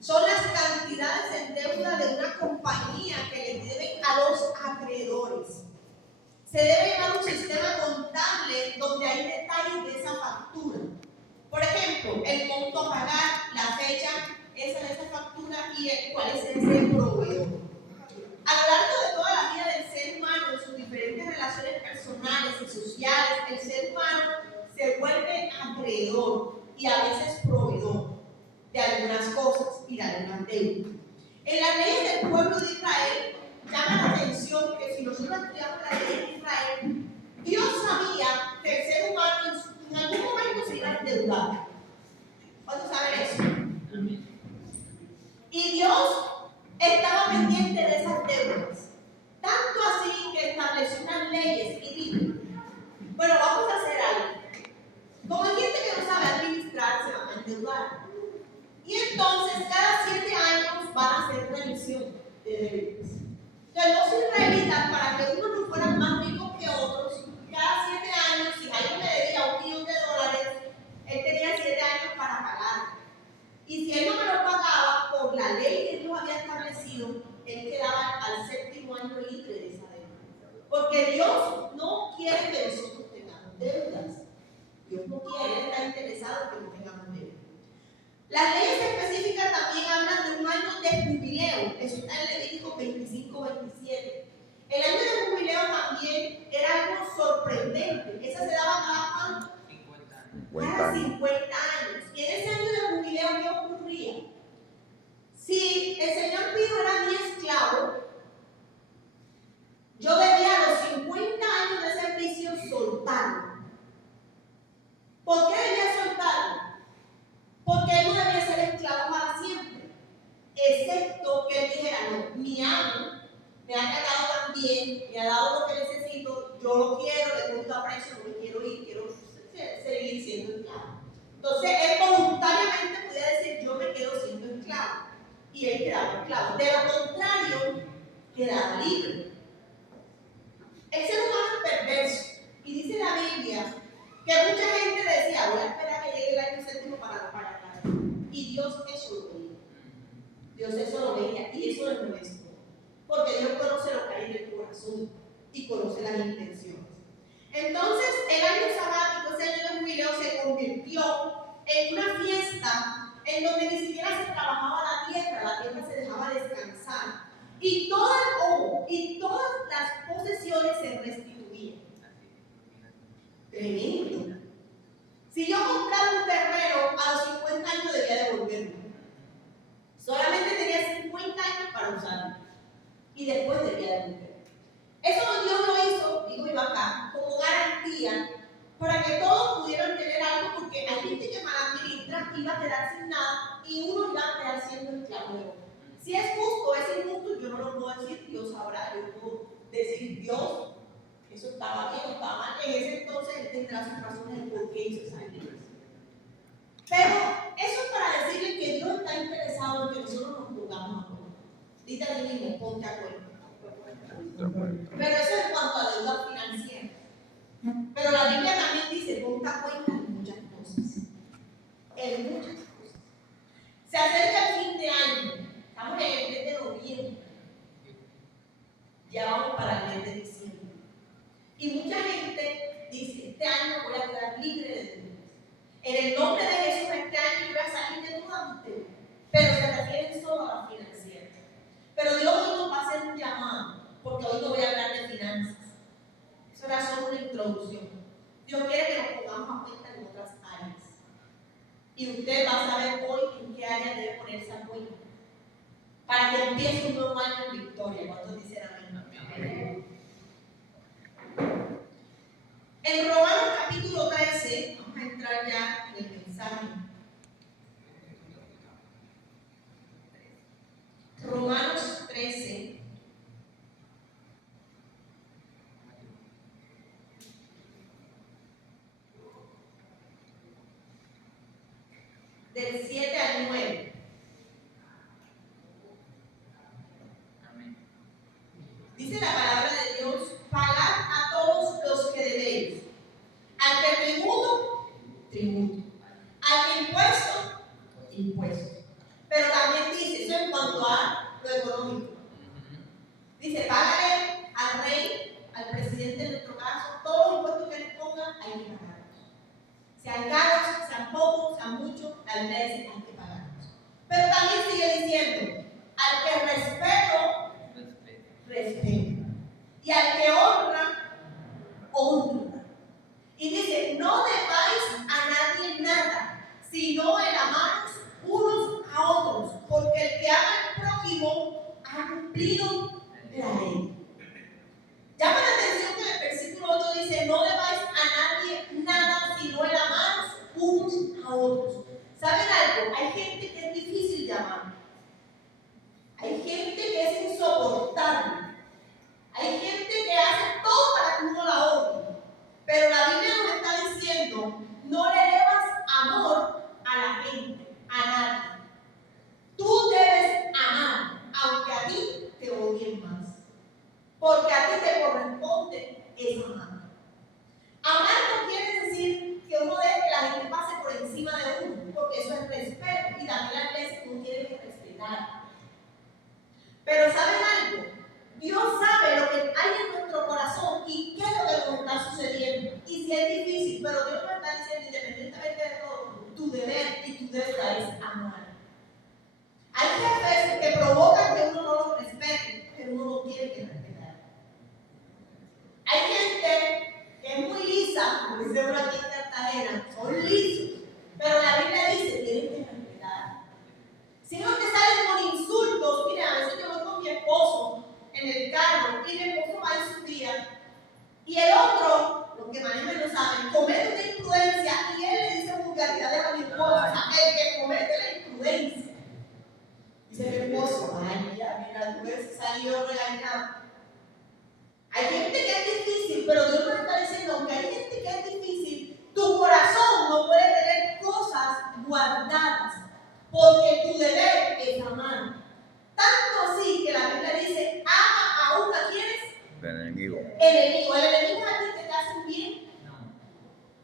Son las cantidades en deuda de una compañía que le deben a los acreedores. Se debe llevar un sistema contable donde hay detalles de esa factura. Por ejemplo, el monto a pagar, la fecha de esa factura y cuál es ese proveedor. A lo largo de toda la vida del ser humano, en sus diferentes relaciones personales y sociales, el ser humano se vuelve acreedor y a veces proveedor de algunas cosas y de algunas deudas. En las leyes del pueblo de Israel, llama la atención que si nosotros estudiamos la ley de Israel, Dios sabía que el ser humano en algún momento se iba a endeudar. ¿Cuántos saben eso? Y Dios estaba pendiente de esas deudas. Tanto así que estableció unas leyes y dijo, bueno, vamos a hacer algo. Como hay gente que no sabe administrar, se van a endeudar. Y entonces cada 7 años van a hacer revisión de deudas. Entonces los israelitas, para que unos no fueran más ricos que otros, cada 7 años, si alguien le debía $1.000.000, él tenía 7 años para pagar. Y si él no me lo pagaba, por la ley que Dios había establecido, él quedaba al 7º año libre de esa deuda. Porque Dios no quiere que nosotros tengamos deudas. Dios no quiere, Él está interesado en que no tengamos deudas. Las leyes específicas también hablan de un año de jubileo. Eso está en Levítico 25-27. El año de jubileo también era algo sorprendente. Esa se daba cada cuánto? 50 años. Cada 50 años. Y en ese año de jubileo, ¿qué ocurría? Si el señor Pío era mi esclavo, yo debía a los 50 años de servicio soltarlo. ¿Por qué debía soltarlo? Porque él no debía ser esclavo para siempre, excepto que él dijera, no, mi amo me ha tratado tan bien, me ha dado lo que necesito, yo lo quiero, le he puesto a precio, no me quiero ir, quiero seguir siendo esclavo. Entonces él voluntariamente podía decir, yo me quedo siendo esclavo, y él quedaba esclavo. De lo contrario, quedaba libre. El ser humano es perverso, y dice la Biblia que mucha gente decía, voy a esperar que llegue el año 7º para pagar. Y Dios eso lo veía. Dios eso lo veía y eso le molestó. Porque Dios conoce lo que hay en el corazón y conoce las intenciones. Entonces, el año sabático, ese año de jubileo, se convirtió en una fiesta en donde ni siquiera se trabajaba la tierra se dejaba descansar. Y todo el oro y todas las posesiones se restituían. Tremendo. Si yo compraba un terreno a los 50 años debía devolverlo. Solamente tenía 50 años para usarlo. Y después debía devolverlo. Eso Dios lo hizo, digo yo acá, como garantía para que todos pudieran tener algo, porque hay gente que mal administra iba a quedar sin nada y uno iba a quedar siendo esclavo. Si es justo o es injusto, yo no lo puedo decir, Dios sabrá, yo puedo decir, Dios, eso estaba bien o estaba mal. En ese entonces Él tendrá sus razones de por qué hizo esa ley. Pero eso es para decirle que Dios está interesado en que nosotros nos pongamos a cuenta. Dite a ti mismo, ponte a cuenta. Pero eso es en cuanto a deuda financiera. Pero la Biblia también dice, ponte a cuenta en muchas cosas. En muchas cosas. Se acerca el fin de año. Estamos en el mes de noviembre. Ya vamos para el mes de diciembre. Y mucha gente dice, este año voy a quedar libre de deudas. En el nombre de Jesús, este año voy a salir de todas ustedes. Pero se refieren solo a la financiera. Pero Dios hoy nos va a hacer un llamado, porque hoy no voy a hablar de finanzas. Eso era solo una introducción. Dios quiere que nos pongamos a cuenta en otras áreas. Y usted va a saber hoy en qué área debe ponerse a cuenta. Para que empiece un nuevo año en victoria. ¿Cuántos dicen amén? En Romanos capítulo 13, vamos a entrar ya en el mensaje. Romanos 13. Del 7 al 9. Dice la palabra de Dios, pagad a todos los que debéis. Al que tributo, tributo. Al que impuesto, impuesto. Pero también cuanto a lo económico. Dice, págale al rey, al presidente en nuestro caso, todos los impuestos que él ponga, hay que pagarlos. Sean caros, sean pocos, sean muchos, la Biblia dice hay que pagarlos. Pero también sigue diciendo, al que respeto. Y al que honra. Y dice, no debáis a nadie nada, sino el amaros unos a otros, porque el que ama al prójimo ha cumplido la ley. Llama la atención que el versículo 8 dice, no debáis a nadie nada, sino el amaros unos a otros. ¿Saben algo? Hay gente que es difícil de amar. Hay gente que es insoportable. Hay gente que hace todo para que uno la odie. Pero la Biblia nos está diciendo, no le debas amor a la gente, a nadie. Tú debes amar, aunque a ti te odien más. Porque a ti te corresponde es amar. Amar no quiere decir que uno deje que la gente pase por encima de uno, porque eso es respeto. Y también la iglesia uno tiene que respetar. Pero ¿saben algo? Dios sabe lo que hay en nuestro corazón y qué es lo que nos está sucediendo. Y si es difícil, pero Dios nos está diciendo, independientemente de todo, tu deber y tu deuda es amar. Hay jefes que provocan que uno no los respete, pero uno no tiene que respetar. Hay gente que es muy lisa, como dice una aquí en Cartagena, son lisos, pero la Biblia dice, tienen que respetar. Si no te salen con insultos, mira, a veces yo voy con mi esposo en el carro y mi esposo va en su vía y el otro, los que manejan lo saben, comete una imprudencia y él le dice vulgaridades a mi esposa, el que comete la imprudencia. Dice mi esposo, ay, mira, tú ves, salió regañado. Hay gente que es difícil, pero Dios nos está diciendo, aunque hay gente que es difícil, tu corazón no puede tener cosas guardadas, porque tu deber es amar. Tanto así que la Biblia dice, ama aún a quienes. El enemigo. El enemigo es alguien que te hace un bien.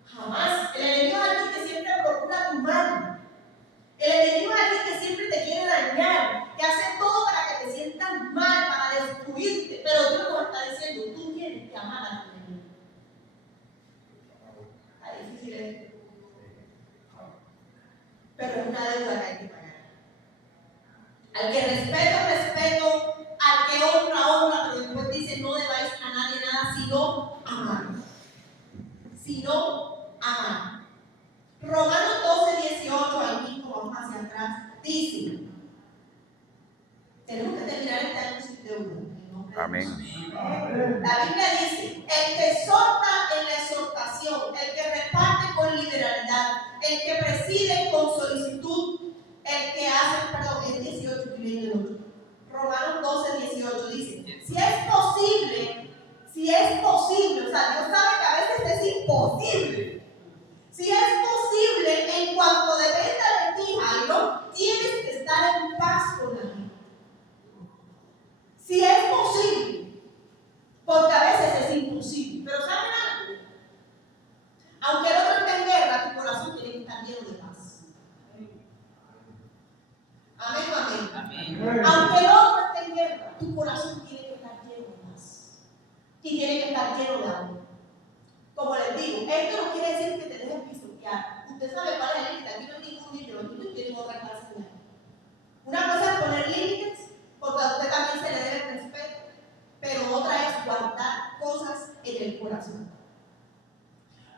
Jamás. El enemigo es alguien que siempre procura tu mal. El enemigo es alguien que siempre te quiere dañar, que hace todo para que te sientas mal, para destruirte. Pero Dios nos está diciendo, tú tienes que amar a tu enemigo. Está difícil esto. Pero es una deuda que hay que pagar. Al que respeto, al que honra, pero después dice, no debáis a nadie nada, sino amar. Amar. Romanos 12:18, ahí mismo vamos hacia atrás, dice, tenemos que terminar este año sin deuda. Amén. La Biblia dice, el que exhorta en la exhortación, el que reparte con liberalidad, el que preside con solicitud, el que hace, perdón, el 18, Romanos 12:18 dice, si es posible, o sea, Dios sabe que a veces es imposible. Si es posible, en cuanto dependa de ti, Jairo, tienes que estar en paz con la gente. Si es posible, porque a veces es imposible. Pero ¿saben algo? Aunque el otro esté en guerra, tu corazón tiene que estar lleno de paz. Amén. Aunque el otro esté en guerra, tu corazón tiene que estar lleno de paz. Y tiene que estar lleno de amor. Como les digo, esto no quiere decir que te dejes pisotear. Usted sabe cuál es el límite. Aquí no hay ningún límite. Los niños tienen otra clase de límite. Una cosa es poner límites, porque a usted también se le debe el respeto. Pero otra es guardar cosas en el corazón.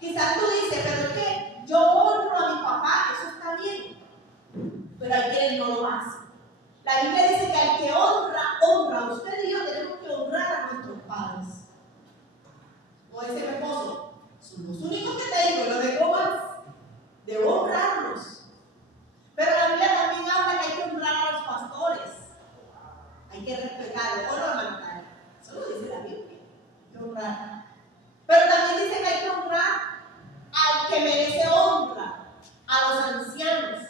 Quizás tú dices, pero es que yo honro a mi papá, eso está bien. Pero hay quienes no lo hacen. La Biblia dice que al que honra. Usted y yo tenemos que honrar a nuestros padres. Como dice mi esposo, son los únicos que tengo, los de comas, debo honrarlos. Pero la Biblia también habla que hay que honrar a los pastores. Hay que respetarlos, o no levantar. Eso lo dice la Biblia. Hay que honrar. Pero también dice que hay que honrar al que merece honra, a los ancianos.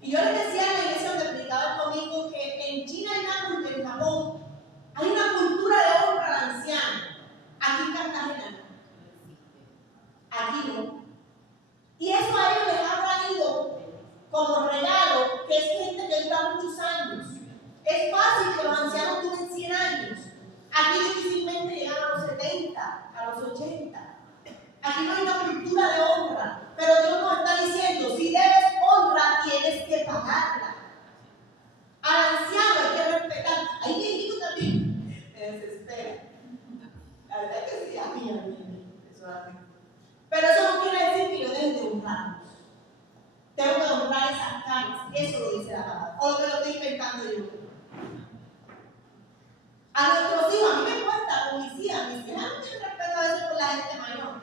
Y yo les decía en la iglesia donde predicaba el domingo que en China hay una cultura, en Japón, hay una cultura de honra al anciano. Aquí en Cartagena no. Aquí no. Y eso a ellos les ha traído 70, a los 80. Aquí no hay una cultura de honra, pero Dios nos está diciendo, si debes honra, tienes que pagarla. Al anciano hay que respetar. Ahí viejito también me desespera. La verdad es que sí, a mí, eso a mí. Pero eso no quiere decir que yo deje de honrarlos. Tengo que honrar esas caras, eso lo dice la palabra. O me lo estoy inventando yo. A nuestros hijos, a mí me cuesta con mis hijas no tienen respeto a veces por la gente mayor.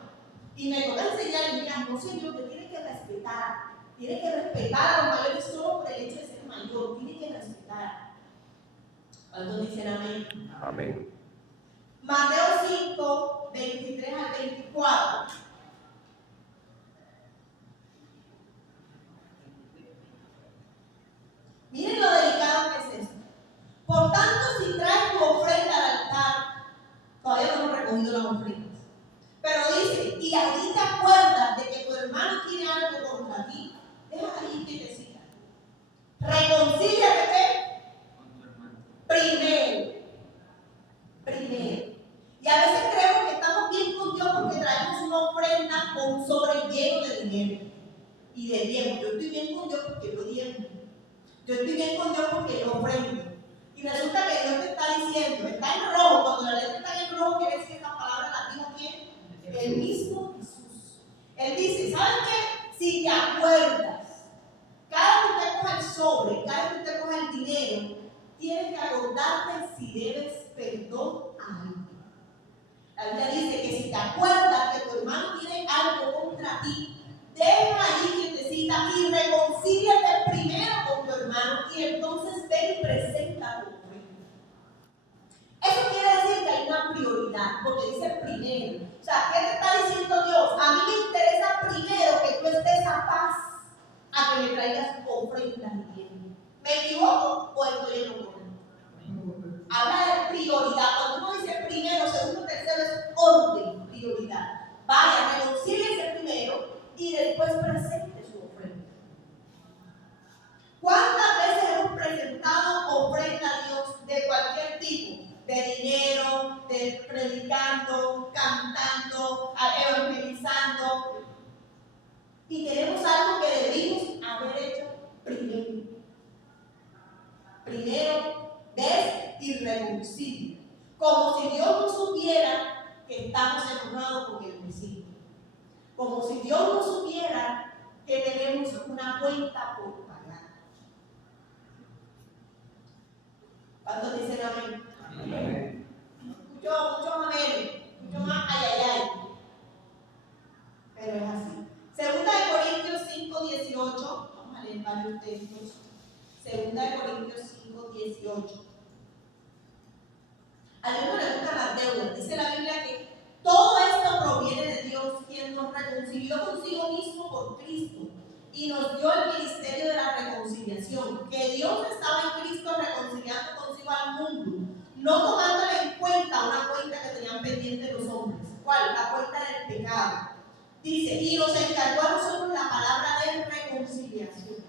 Y me toca enseñarles, mira, no señor, que tiene que respetar. Tiene que respetar a los mayores solo por el hecho de ser mayor. Tiene que respetar. ¿Cuántos dicen amén? Amén. Mateo 5, 23 al 24. Miren lo delicado que es esto. Por tanto, si traes tu ofrenda al altar, todavía no hemos recogido las ofrendas. Pero dice, y allí te acuerdas de que tu hermano tiene algo contra ti, deja ahí que te siga. Reconcíliate primero. Y a veces creemos que estamos bien con Dios porque traemos una ofrenda con un sobre lleno de dinero y de diezmo. Yo estoy bien con Dios porque yo diezmo. Yo estoy bien con Dios porque yo ofrendo. Y resulta que Dios te está diciendo, está en rojo, cuando la letra está en rojo quiere decir que esa palabra la dijo ¿quién? El mismo Jesús. Él dice, ¿saben qué? Si te acuerdas, cada vez que usted coja el sobre, cada vez que usted coja el dinero, tienes que acordarte si debes perdón a alguien. La Biblia dice que si te acuerdas que tu hermano tiene algo contra ti, deja ahí quietecita y reconcíliate primero con tu hermano y entonces ven y presenta tu ofrenda. Eso quiere decir que hay una prioridad, porque dice primero. O sea, ¿qué te está diciendo Dios? A mí me interesa primero que tú estés a paz a que me traigas ofrendas y bien. ¿Me equivoco o estoy en lo correcto? Habla de prioridad. Cuando uno dice primero, segundo, tercero, es orden, prioridad. Vaya, reconcíliese primero y después presente su ofrenda. ¿Cuántas veces hemos presentado ofrenda a Dios de cualquier tipo? De dinero, de predicando, cantando, evangelizando. Y tenemos algo que debimos haber hecho primero. Primero, ves y reconcilia. Como si Dios no supiera que estamos enojados con el vecino. Como si Dios no supiera que tenemos una cuenta por pagar. ¿Cuántos dicen amén? Amén. Mucho amén, mucho más ay. Pero es así. Segunda de Corintios 5:18. Vamos a leer varios textos. Segunda de Corintios 5:18. A Dios no le gustan las deudas. Dice la Biblia que todo esto proviene de Dios, quien nos reconcilió consigo mismo por Cristo y nos dio el ministerio de la reconciliación. Que Dios estaba en Cristo reconciliando consigo al mundo, no tomándole en cuenta una cuenta que tenían pendiente los hombres. ¿Cuál? La cuenta del pecado. Dice, y nos encargó a nosotros la palabra de reconciliación.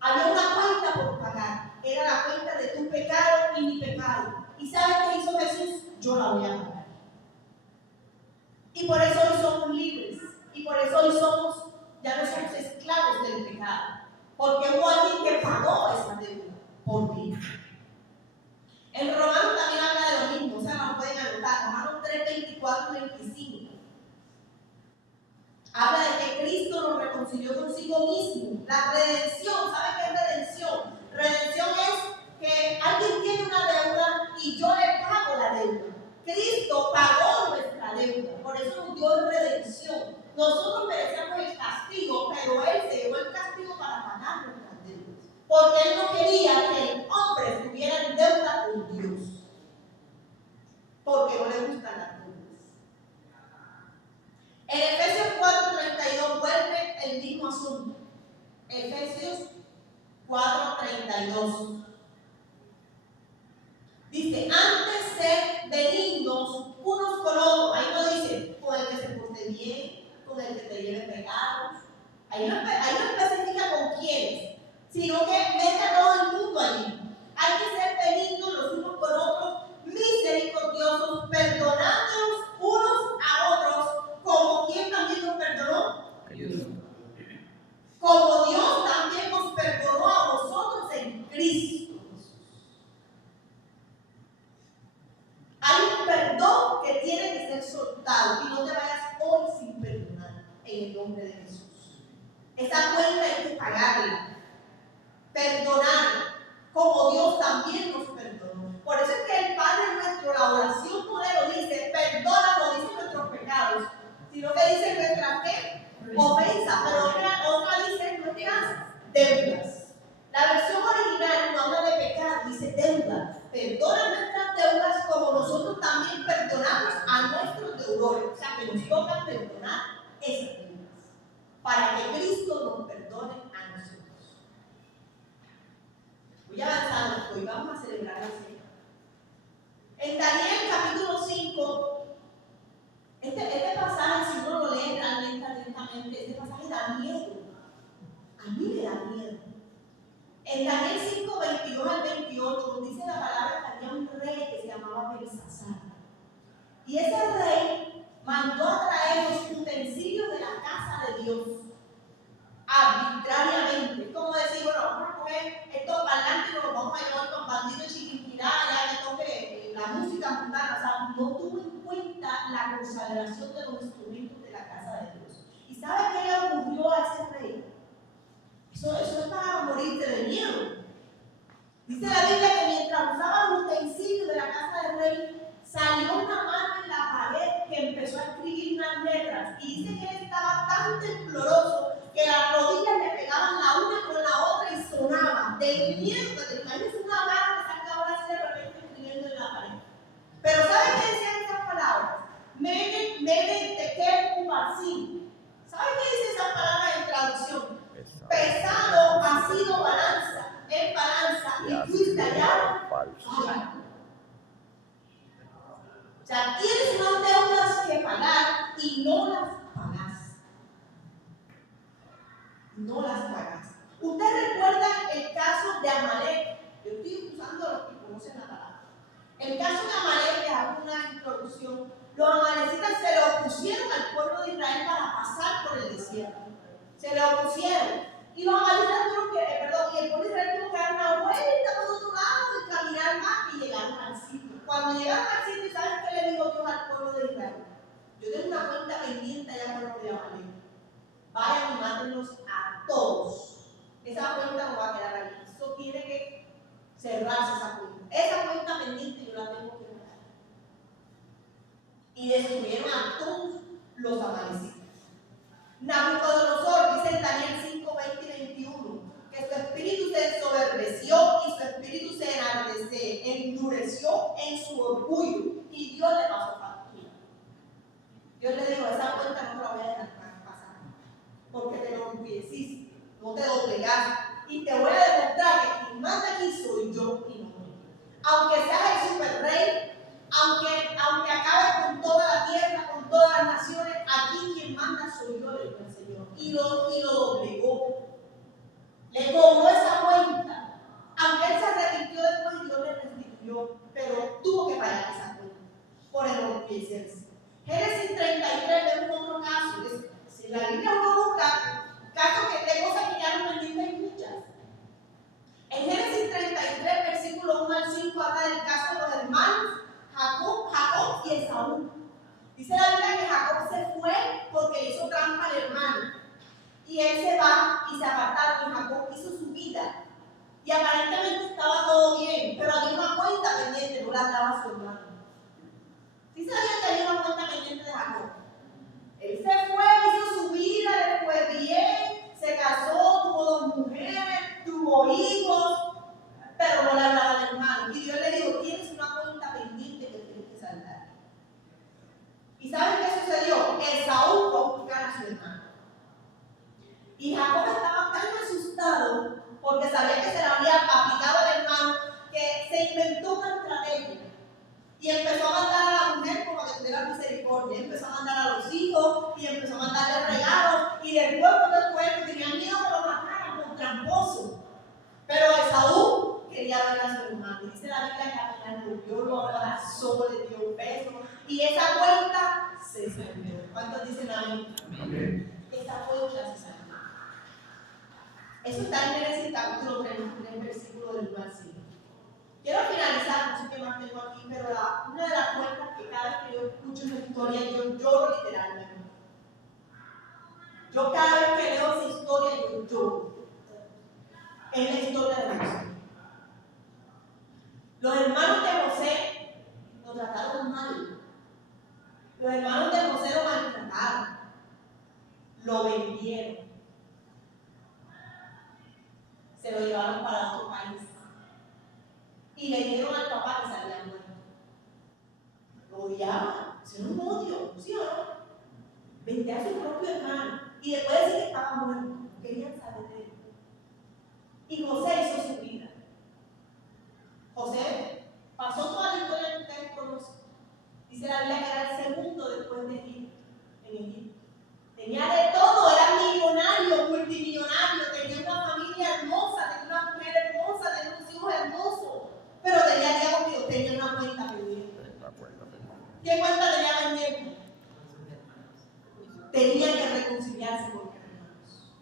Había una cuenta por pagar. Era la cuenta de tu pecado y mi pecado. ¿Y sabes qué hizo Jesús? Yo la voy a pagar. Y por eso hoy somos libres. Y por eso hoy ya no somos esclavos del pecado. Porque hubo alguien que pagó esa deuda por ti. En Romanos también habla de lo mismo. O sea, no pueden anotar. Romanos 3:24-25. Habla de que Cristo nos reconcilió consigo mismo. La redención, ¿sabe qué es redención? Redención es que alguien tiene una deuda y yo le pago la deuda. Cristo pagó nuestra deuda, por eso nos dio redención. Nosotros merecemos el castigo, pero Él se llevó el castigo para pagar nuestras deudas. Porque Él no quería que el hombre estuviera en deuda con Dios. Porque no le gustan las deudas. En Efesios 4:32 vuelve el mismo asunto. Efesios 4:32. Dice, antes sed benignos unos con otros. Ahí no dice, con el que se porte bien, con el que te lleve regalos. Ahí no especifica con quiénes, sino que mete a todo el mundo allí. Hay que ser benignos los unos con otros, misericordiosos, perdonándonos hoy vamos a celebrar el Señor. En Daniel capítulo 5, este pasaje, si uno lo lee realmente atentamente, este pasaje da miedo. A mí me da miedo. En Daniel 5, 22 al 28, dice la palabra que había un rey que se llamaba Belsasar. Y ese rey mandó a traer los utensilios de la casa de Dios arbitrariamente. Como decir, bueno, vamos a coger estos parlantes y nos los vamos a llevar con bandidos y chiquinquirá, ya que toque la música mundana. O sea, no tuvo en cuenta la consagración de los instrumentos de la casa de Dios. ¿Y sabe qué le ocurrió a ese rey? Eso es para morirte de miedo. Dice la Biblia que mientras usaba los utensilios de la casa del rey, salió una mano en la pared que empezó a escribir unas letras. Y dice que él estaba tan tembloroso que las rodillas le pegaban la una con la otra y sonaban. Del miedo que te imaginas una mano que saca ahora así de repente escribiendo en la pared. Pero ¿sabe qué decían esas palabras? Mene, tekel, uparsin. ¿Sabe qué dice esa palabra en traducción? Pesado ha sido balanza, es balanza, y fuiste allá. O sea, tienes unas deudas que pagar y no las pagas. No las pagas. ¿Usted recuerda el caso de Amalek? Yo estoy usando a los que conocen la palabra. El caso de Amalek, les hago una introducción. Los amalecitas se le opusieron al pueblo de Israel para pasar por el desierto. Se le opusieron. Y los amalecitas tuvieron que, y el pueblo de Israel tuvo que dar una vuelta por otro lado y caminar más y llegaron al sitio. Cuando llegaron al sitio, ¿saben qué le dijo Dios al pueblo de Israel? Yo tengo una cuenta pendiente allá con los de Amalek. Vayan y mátenlos a todos. Esa cuenta no va a quedar ahí. Eso tiene que cerrarse esa cuenta. Esa cuenta pendiente yo la tengo que pagar. Y destruyeron a todos los amalecitas. Nabucodonosor dice en Daniel 5, 20 y 21 que su espíritu se ensoberbeció y su espíritu se endureció en su orgullo y Dios le pasó factura. Dios le dijo, esa cuenta no te la voy a dejar pasar porque te lo enorgulleciste, no te doblegaste y te voy a demostrar que quien manda aquí soy yo y no tú. Aunque seas el super rey, aunque acabe con toda la tierra, con todas las naciones, aquí quien manda soy yo, le dijo el Señor. Y lo doblegó. Le cobró esa cuenta. Aunque él se arrepintió después, Dios le restituyó, pero tuvo que pagar esa cuenta por enorgullecerse. Génesis 33 vemos otro caso. Si la Biblia uno busca casos de cosas que ya no pendientes hay muchas. En Génesis 33, versículo 1 al 5, habla del caso de los hermanos Jacob y Esaú. Dice la Biblia que Jacob se fue porque le hizo trampa al hermano. Y él se va y se apartaron y Jacob hizo su vida. Y aparentemente estaba todo bien, pero había una cuenta pendiente, no la daba su hermano. ¿Sí sabían que había una cuenta pendiente de Jacob? Él se fue, hizo su vida, le fue bien, se casó, tuvo 2 mujeres, tuvo hijos, pero no le hablaba del hermano. Y Dios le dijo, tienes una cuenta pendiente que tienes que saldar. ¿Y saben qué sucedió? Esaú fue a buscar a su hermano. Y Jacob estaba tan asustado porque sabía que se le había aplicado al hermano que se inventó una estrategia. Y empezó a mandar a la mujer como que tuviera misericordia. Empezó a mandar a los hijos y empezó a mandarle regalos. Y después tenía miedo que lo mataran por tramposo. Pero Esaú quería ver a su hermano. Dice la Biblia que apenas lo vio, lo abrazó, le dio un beso. Y esa cuenta se salió. ¿Cuántos dicen amén? Amén. Esa cuenta se salió. Eso está en Génesis capítulo 33, versículo del 1 al 5. Quiero finalizar, no sé qué más tengo aquí, pero una de las cuentas que cada vez que yo escucho una historia, yo lloro literalmente. Yo cada vez que leo esa historia, yo lloro. Es la historia de José. Los hermanos de José lo trataron mal. Los hermanos de José lo maltrataron. Lo vendieron. Se lo llevaron para otro país. Y le dijeron al papá que se había muerto. Lo odiaba. Eso era un odio, ¿sí o no? Vendía a su propio hermano. Y después decir que estaba muerto. Querían saber de él. Y José hizo su vida. ¿Qué cuenta tenía pendiente? Tenía que reconciliarse con los hermanos.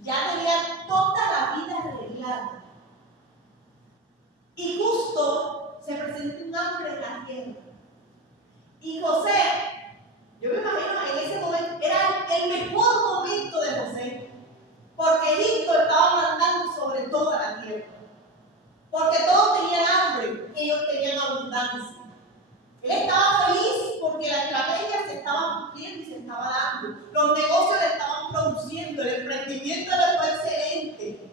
Ya tenía toda la vida arreglada. Y justo se presentó un hambre en la tierra. Y José, yo me imagino en ese momento, era el mejor momento de José. Porque Egipto estaba mandando sobre toda la tierra. Porque todos tenían hambre, ellos tenían abundancia. Él estaba feliz porque la estrategia se estaba cumpliendo y se estaba dando. Los negocios le estaban produciendo, el emprendimiento le fue excelente.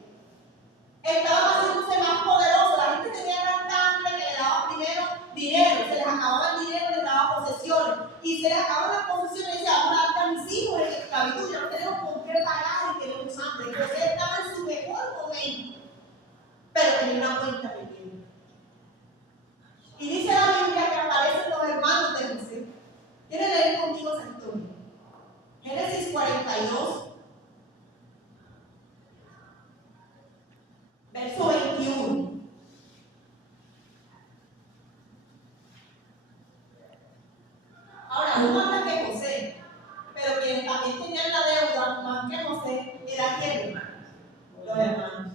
Estaban haciéndose más poderosos. La gente tenía tanta hambre que le daba primero dinero. Se les acababa el dinero, les daba posesiones. Y se les acababan las posesiones y decía, vamos a dar a mis hijos en esclavitud. Ya no tenemos con qué pagar y tenemos hambre. Entonces estaba en su mejor momento. Pero tenía una cuenta pendiente. Y dice la Biblia que aparecen los hermanos de José. ¿Quieren leer conmigo esa historia? Génesis 42, verso 21. Ahora, no más que José, pero quienes también tenían la deuda, más que José, era quién, los hermanos.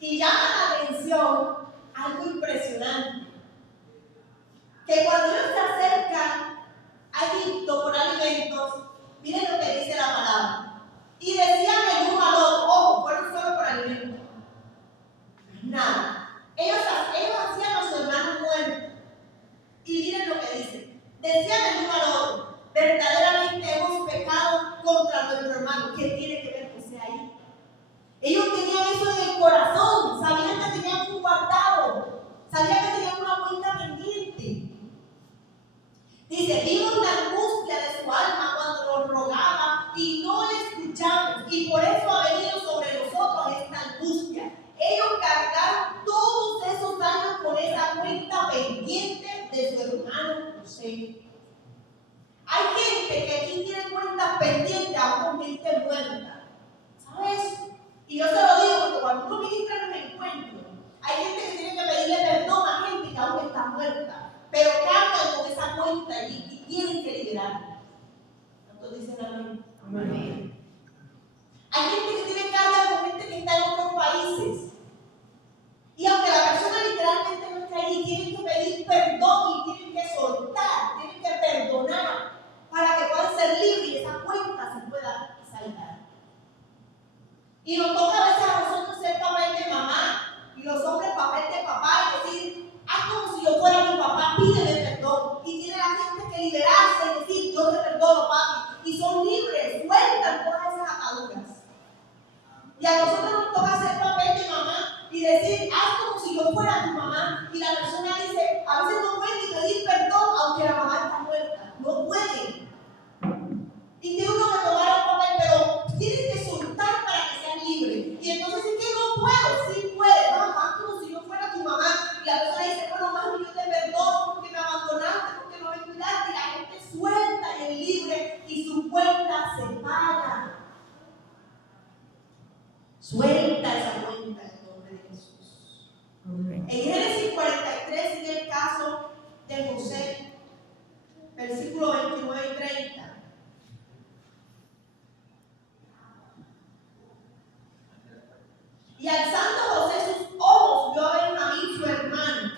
Y llama la atención algo impresionante. Que cuando ellos se acercan a Egipto por alimentos, miren lo que dice la palabra. Y decían el uno al otro, ojo, fueron solo por alimentos. Nada. Ellos hacían a su hermano muerto. Y miren lo que dice. Decían el uno al otro, verdaderamente hemos pecado contra nuestro hermano. ¿Qué tiene que ver José ahí? Ellos tenían eso en el corazón, sabían que tenían un guardado, sabían que tenían una cuenta pendiente. Dice, vimos la angustia de su alma cuando nos rogaba y no le escuchamos, y por eso ha venido sobre nosotros esta angustia. Ellos cargaron todos esos años con esa cuenta pendiente de su hermano José. Hay gente que aquí tiene cuentas pendientes aún con gente muerta. ¿Sabes? Y yo se lo digo porque cuando uno ministra en los encuentros, hay gente que tiene que pedirle perdón a gente que aún está muerta, pero cargan con esa cuenta y tienen que liberarla. ¿Cuántos dicen amén? Amén. Hay gente que tiene carga con gente que está en otros países. Y aunque la persona literalmente no está ahí, tienen que pedir perdón y tienen que soltar, tienen que perdonar para que puedan ser libres y esa cuenta se pueda saldar. Y nos toca a veces a nosotros ser papel de mamá y los hombres papel de papá y decir, haz como si yo fuera tu papá, pídeme perdón. Y tiene la gente que liberarse y decir, yo te perdono, papi. Y son libres, sueltan todas esas ataduras. Y a nosotros nos toca hacer papel de mamá y decir, haz como si yo fuera tu mamá. Y la persona dice, a veces no puede ni pedir perdón aunque la mamá está muerta. No puede. Y tiene uno que tomar el papel, pero tienes que soltar para que seas libre. Y entonces es que no puedo, sí puede, mamá, como si yo fuera tu mamá. Y la persona dice, bueno, mami, yo te perdono porque me abandonaste, porque no me cuidaste. Y la gente suelta y es libre y su cuenta se paga. Suelta esa cuenta en el nombre de Jesús. En Génesis 43 sigue el caso de José, versículo 29 y 30. Y alzando José sus ojos, vio a Benjamín, su hermano,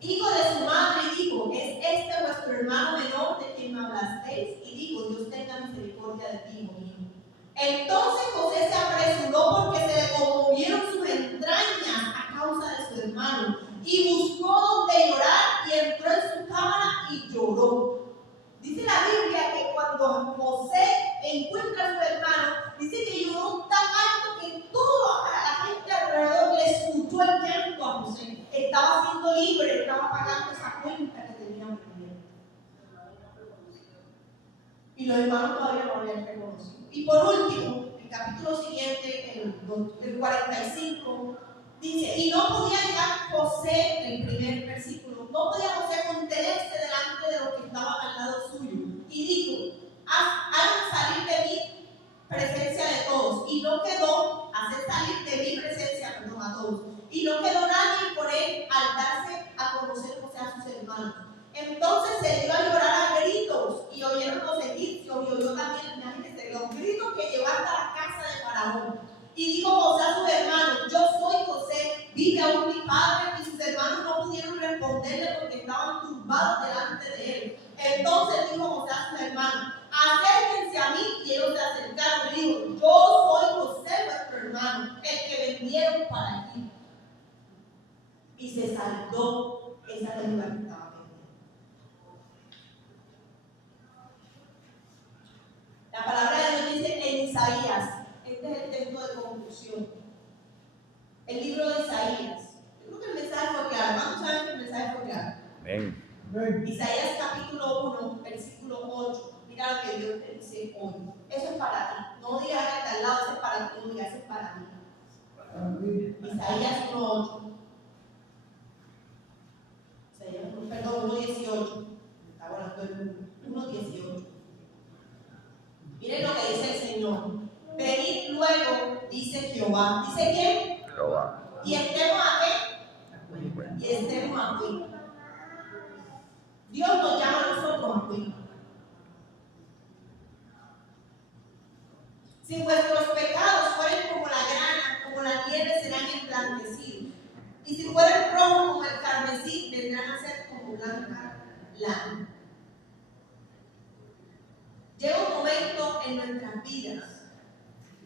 hijo de su madre, y dijo, ¿es este vuestro hermano menor de quien me hablasteis? Y dijo, Dios tenga misericordia de ti, hijo mío. Entonces José se apresuró porque se le conmovieron sus entrañas a causa de su hermano, y buscó donde llorar, y entró en su cámara y lloró. Dice la Biblia que cuando José encuentra a su hermano, dice que lloró tan alto que toda la gente alrededor le escuchó el llanto a José. Estaba siendo libre, estaba pagando esa cuenta que tenía pendiente. Y los hermanos todavía no habían reconocido. Y por último, el capítulo siguiente, el 45, dice, y no podía llegar José, el primer versículo, no podía José contenerse delante de los que estaban al lado suyo. Y dijo, hagan salir de mi presencia de todos. Y no quedó, hacer salir de mi presencia, perdón, a todos. Y no quedó nadie por él hermanos. Entonces se iba a llorar a gritos y oyeron los egipcios y oyó también, imagínense, los gritos que llegó hasta la casa de Faraón. Y dijo José a sus hermanos: yo soy José, vive aún mi padre. Y sus hermanos no pudieron responderle porque estaban turbados delante de él. Entonces dijo José a sus hermanos: acérquense a mí. Y ellos se acercaron y dijo: yo soy José vuestro hermano, el que vendieron para aquí. Y se saldó esa deuda que estaba pendiente. La palabra de Dios dice en Isaías, este es el texto de conclusión, el libro de Isaías. Yo creo que el mensaje fue claro. ¿Cuántos saben que el mensaje fue claro? Amén. Isaías capítulo 1, versículo 8. Mira lo que Dios te dice hoy. Eso es para ti. No digas que al lado, eso es para ti, no digas, eso es para mí. Isaías 1:8. Perdón, 1:18. Está hablando del 1:18. Miren lo que dice el Señor. Venid luego, dice Jehová. ¿Dice quién? Jehová. ¿Y estemos a qué? Y estemos a cuenta. Dios nos llama a nosotros a cuenta. Si vuestros pecados fueren como la grana, como la nieve, serán emblanquecidos. Y si fueren rojos como el carmesí, vendrán a ser como blanca lana. Llega un momento en nuestras vidas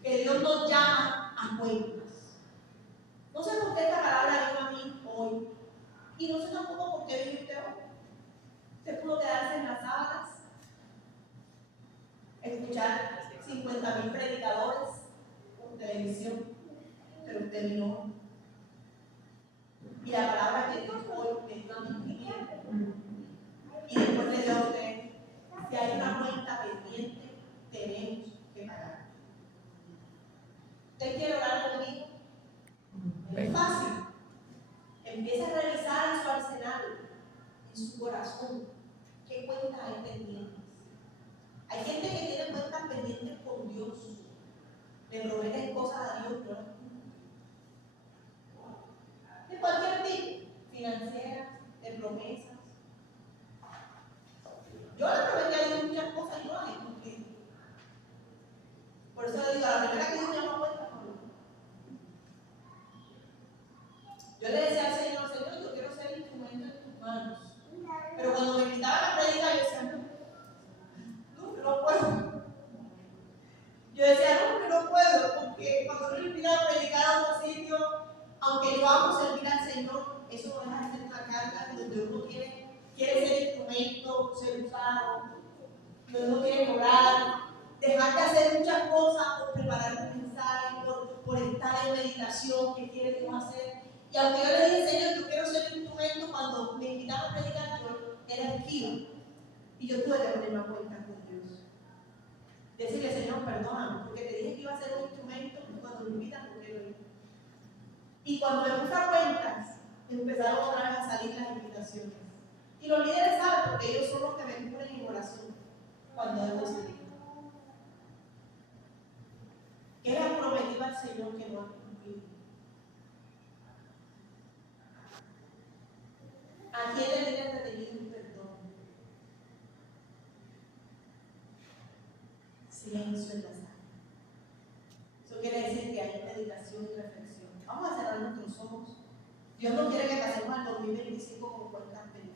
que Dios nos llama a cuentas. No sé por qué esta palabra vino a mí hoy. Y no sé tampoco por qué vino usted hoy. Usted pudo quedarse en las sábanas, escuchar 50,000 predicadores por televisión, pero usted vino hoy. Y la palabra que Dios hoy me dio a mí. Y después le dio a usted: si hay una cuenta pendiente, tenemos que pagar. ¿Usted quiere orar conmigo? Es fácil. Empieza a revisar en su arsenal, en su corazón, qué cuentas hay pendientes. Hay gente que tiene cuentas pendientes con Dios. Le prometen cosas a Dios, ¿no? De cualquier tipo, financieras, de promesas. Yo le prometí a Dios muchas cosas y no las he cumplido. Por eso le digo, a la primera que Dios me llama cuenta, yo le decía al Señor: Señor, yo quiero ser instrumento en tus manos. Pero cuando me quitaba la predica, yo decía: no puedo. Yo decía: no puedo, porque cuando uno invita a predicar a otro sitio, aunque yo amo servir al Señor, eso no deja de ser una carga donde uno quiere ser instrumento, ser usado, donde uno quiere cobrar, dejar de hacer muchas cosas por preparar un mensaje, por estar en meditación, que quiere Dios hacer. Y aunque yo le dije: Señor, yo quiero ser instrumento, cuando me invitaban a predicar, yo era esquiva. Y yo tuve que ponerme a cuenta con Dios. Decirle: Señor, perdóname, porque te dije que iba a ser un instrumento, y cuando me invitan no quiero ir. Y cuando me puse a cuentas, empezaron otra vez a salir las invitaciones. Y los líderes saben, porque ellos son los que me cubren en oración cuando debo salir. ¿Qué le han prometido al Señor que no han cumplido? ¿A quién le tienen retenido un perdón? Silencio en la sala. Eso quiere decir que hay meditación y reflexión. Vamos a cerrar nuestros ojos. Dios no quiere que pasemos al 2025 con cuentas pendientes.